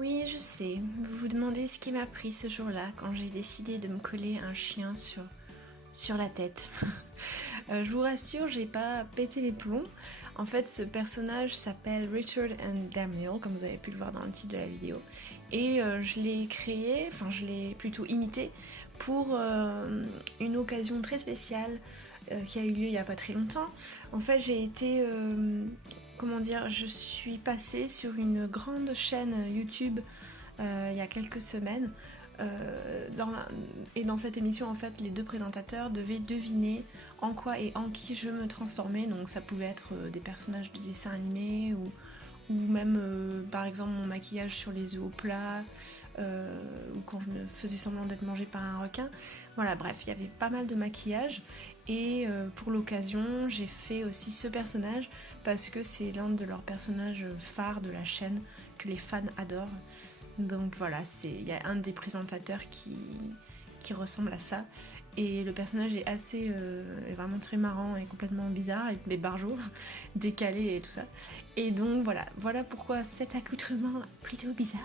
Oui, je sais. Vous vous demandez ce qui m'a pris ce jour-là quand j'ai décidé de me coller un chien sur la tête. Je vous rassure, j'ai pas pété les plombs. En fait, ce personnage s'appelle Richard and Daniel, comme vous avez pu le voir dans le titre de la vidéo. Et je l'ai créé, enfin je l'ai plutôt imité, pour une occasion très spéciale qui a eu lieu il y a pas très longtemps. En fait, j'ai été comment dire, je suis passée sur une grande chaîne YouTube il y a quelques semaines. Et dans cette émission, en fait, les deux présentateurs devaient deviner en quoi et en qui je me transformais. Donc ça pouvait être des personnages de dessins animés ou même par exemple mon maquillage sur les œufs au plat ou quand je me faisais semblant d'être mangée par un requin. Voilà, bref, il y avait pas mal de maquillage et pour l'occasion j'ai fait aussi ce personnage parce que c'est l'un de leurs personnages phares de la chaîne que les fans adorent. Donc voilà, il y a un des présentateurs qui ressemble à ça. Et le personnage est vraiment très marrant et complètement bizarre, avec des barjots décalés et tout ça. Et donc voilà pourquoi cet accoutrement plutôt bizarre.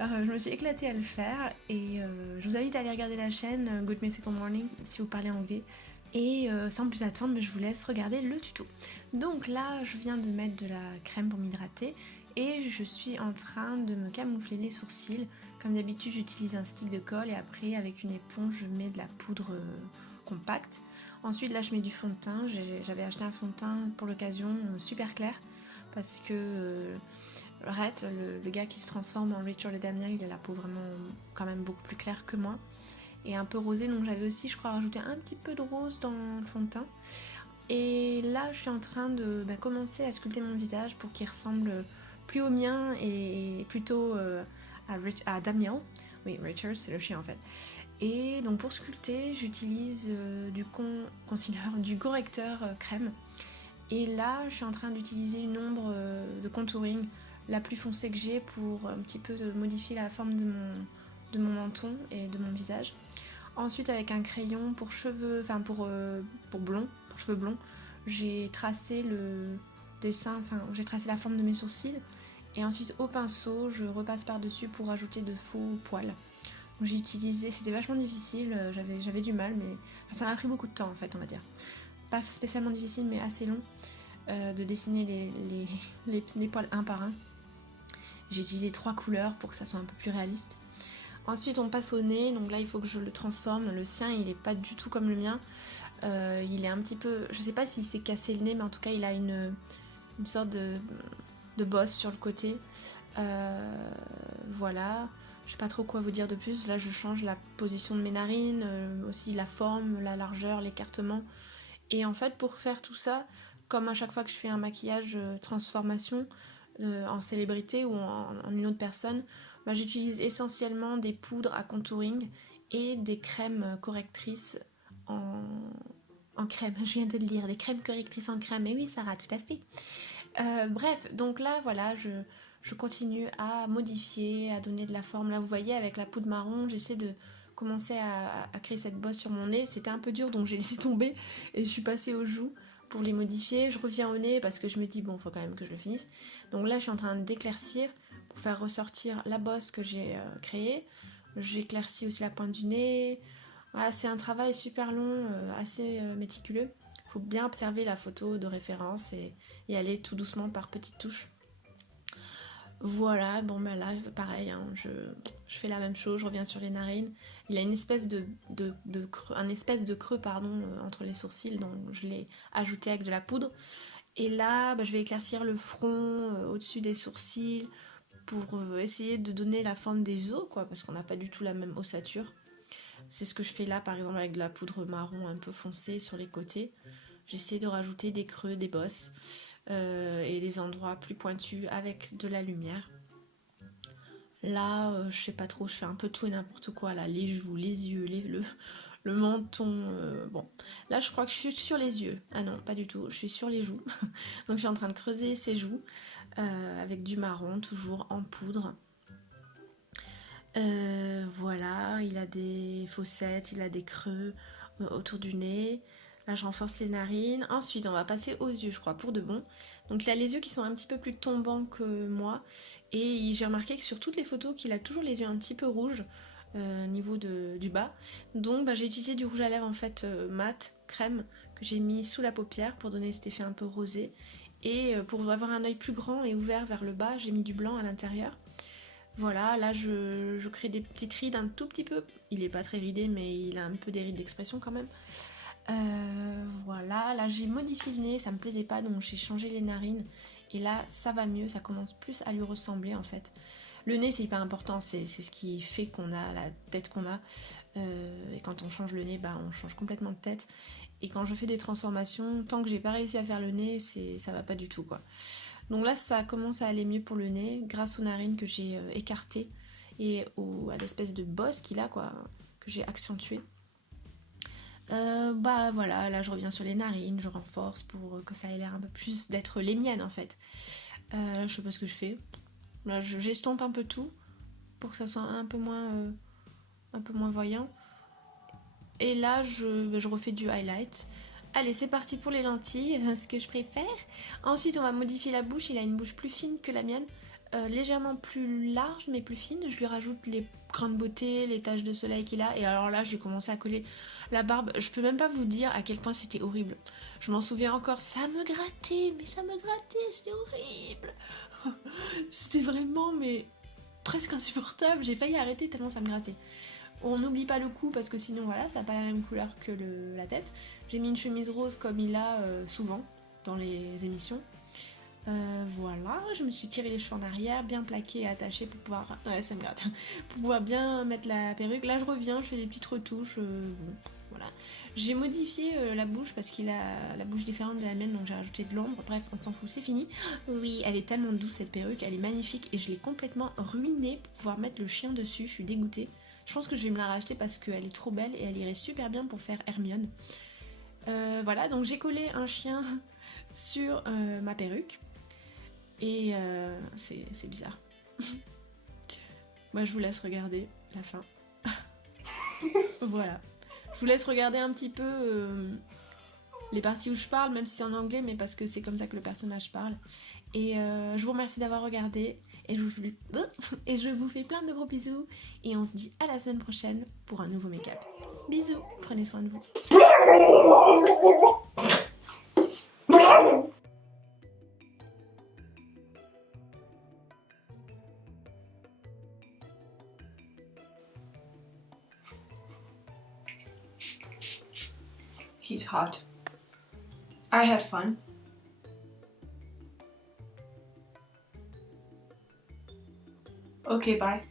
Je me suis éclatée à le faire et je vous invite à aller regarder la chaîne Good Mythical Morning si vous parlez anglais. Et sans plus attendre, je vous laisse regarder le tuto. Donc là, je viens de mettre de la crème pour m'hydrater et je suis en train de me camoufler les sourcils. Comme d'habitude, j'utilise un stick de colle et après, avec une éponge, je mets de la poudre compacte. Ensuite, là, je mets du fond de teint. J'avais acheté un fond de teint pour l'occasion super clair parce que Rhett, le gars qui se transforme en Richard et Daniel, il a la peau vraiment quand même beaucoup plus claire que moi et un peu rosée, donc j'avais aussi, je crois, rajouté un petit peu de rose dans le fond de teint. Et là, je suis en train de commencer à sculpter mon visage pour qu'il ressemble plus au mien et plutôt à Daniel. Oui, Richard, c'est le chien en fait. Et donc pour sculpter, j'utilise du concealer, du correcteur crème. Et là, je suis en train d'utiliser une ombre de contouring la plus foncée que j'ai pour un petit peu modifier la forme de mon menton et de mon visage. Ensuite, avec un crayon pour cheveux, enfin pour blond, pour cheveux blonds, j'ai tracé le dessin, enfin j'ai tracé la forme de mes sourcils. Et ensuite, au pinceau, je repasse par-dessus pour ajouter de faux poils. J'ai utilisé, c'était vachement difficile, j'avais du mal, mais enfin, ça m'a pris beaucoup de temps en fait, on va dire. Pas spécialement difficile, mais assez long de dessiner les poils un par un. J'ai utilisé 3 couleurs pour que ça soit un peu plus réaliste. Ensuite, on passe au nez, donc là, il faut que je le transforme. Le sien, il est pas du tout comme le mien. Il est un petit peu, je sais pas s'il s'est cassé le nez, mais en tout cas, il a une sorte de bosse sur le côté. Voilà. Je sais pas trop quoi vous dire de plus. Là, je change la position de mes narines, aussi la forme, la largeur, l'écartement. Et en fait, pour faire tout ça, comme à chaque fois que je fais un maquillage transformation en célébrité ou en une autre personne, j'utilise essentiellement des poudres à contouring et des crèmes correctrices en, en crème. Je viens de le dire, des crèmes correctrices en crème. Mais oui, Sarah, tout à fait. Bref, donc là, voilà, je continue à modifier, à donner de la forme. Là, vous voyez, avec la poudre marron, j'essaie de commencer à créer cette bosse sur mon nez. C'était un peu dur, donc j'ai laissé tomber et je suis passée aux joues pour les modifier. Je reviens au nez parce que je me dis, bon, faut quand même que je le finisse. Donc là, je suis en train d'éclaircir pour faire ressortir la bosse que j'ai créée. J'éclaircis aussi la pointe du nez. Voilà, c'est un travail super long, assez méticuleux. Il faut bien observer la photo de référence et aller tout doucement par petites touches. Voilà, bon ben là, pareil, hein, je fais la même chose, je reviens sur les narines. Il y a une espèce de creux, un espèce de creux pardon, entre les sourcils, donc je l'ai ajouté avec de la poudre. Et là, je vais éclaircir le front au-dessus des sourcils pour essayer de donner la forme des os, quoi, parce qu'on n'a pas du tout la même ossature. C'est ce que je fais là, par exemple, avec de la poudre marron un peu foncée sur les côtés. J'essaie de rajouter des creux, des bosses et des endroits plus pointus avec de la lumière. Là, je sais pas trop, je fais un peu tout et n'importe quoi. Là, les joues, les yeux, le menton. Bon, là, je crois que je suis sur les yeux. Ah non, pas du tout, je suis sur les joues. Donc, je suis en train de creuser ses joues avec du marron, toujours en poudre. Voilà, il a des fossettes, il a des creux autour du nez. Là, je renforce les narines. Ensuite, on va passer aux yeux, je crois, pour de bon. Donc, il a les yeux qui sont un petit peu plus tombants que moi. Et j'ai remarqué que sur toutes les photos, qu'il a toujours les yeux un petit peu rouges au niveau du bas. Donc, j'ai utilisé du rouge à lèvres, en fait, mat, crème, que j'ai mis sous la paupière pour donner cet effet un peu rosé. Et pour avoir un œil plus grand et ouvert vers le bas, j'ai mis du blanc à l'intérieur. Voilà, là je crée des petites rides un tout petit peu. Il est pas très ridé, mais il a un peu des rides d'expression quand même. Voilà, là j'ai modifié le nez, ça me plaisait pas, donc j'ai changé les narines. Et là, ça va mieux, ça commence plus à lui ressembler en fait. Le nez, c'est hyper important, c'est ce qui fait qu'on a la tête qu'on a. Et quand on change le nez, on change complètement de tête. Et quand je fais des transformations, tant que j'ai pas réussi à faire le nez, ça va pas du tout quoi. Donc là, ça commence à aller mieux pour le nez, grâce aux narines que j'ai écartées et à l'espèce de bosse qu'il a quoi, que j'ai accentué. Voilà, là je reviens sur les narines, je renforce pour que ça ait l'air un peu plus d'être les miennes en fait. Là je sais pas ce que je fais. Là j'estompe un peu tout pour que ça soit un peu moins voyant. Et là je refais du highlight. Allez, c'est parti pour les lentilles, ce que je préfère. Ensuite, on va modifier la bouche. Il a une bouche plus fine que la mienne, légèrement plus large, mais plus fine. Je lui rajoute les grains de beauté, les taches de soleil qu'il a. Et alors là, j'ai commencé à coller la barbe. Je peux même pas vous dire à quel point c'était horrible. Je m'en souviens encore. Ça me grattait, c'était horrible. C'était vraiment, mais presque insupportable. J'ai failli arrêter tellement ça me grattait. On n'oublie pas le cou parce que sinon voilà, ça n'a pas la même couleur que la tête. J'ai mis une chemise rose comme il a souvent dans les émissions. Voilà, je me suis tiré les cheveux en arrière, bien plaqué et attaché pour pouvoir... Ouais, ça me gratte. Pour pouvoir bien mettre la perruque. Là je reviens, je fais des petites retouches. Bon, voilà. J'ai modifié la bouche parce qu'il a la bouche différente de la mienne, donc j'ai rajouté de l'ombre. Bref, on s'en fout, c'est fini. Oui, elle est tellement douce cette perruque, elle est magnifique et je l'ai complètement ruinée pour pouvoir mettre le chien dessus. Je suis dégoûtée. Je pense que je vais me la racheter parce qu'elle est trop belle et elle irait super bien pour faire Hermione. Voilà, donc j'ai collé un chien sur ma perruque. Et c'est bizarre. Moi, je vous laisse regarder la fin. Voilà. Je vous laisse regarder un petit peu les parties où je parle, même si c'est en anglais, mais parce que c'est comme ça que le personnage parle. Et je vous remercie d'avoir regardé. Et je vous fais plein de gros bisous. Et on se dit à la semaine prochaine pour un nouveau make-up. Bisous, prenez soin de vous. He's hot. I had fun. Okay, bye.